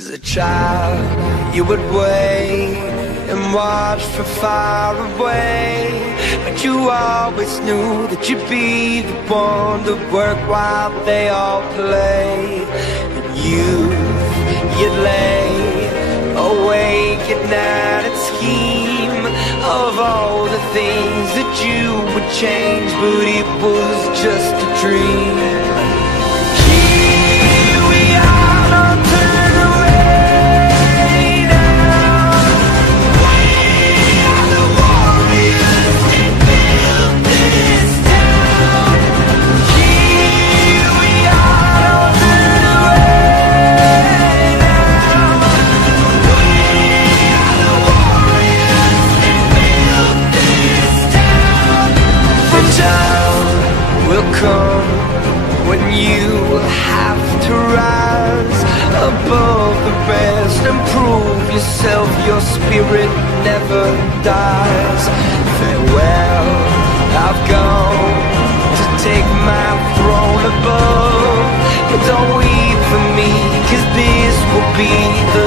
As a child, you would wait and watch from far away, but you always knew that you'd be the one to work while they all play. And you'd lay awake at night and scheme of all the things that you would change, but it was just a dream. Here we are, don't turn away now. We are the warriors that built this town. Here we are, don't turn away now. We are the warriors that built this town. The time will come when you have to rise above the rest and prove yourself. Your spirit never dies. Farewell, I've gone to take my throne above, but don't weep for me, 'cause this will be the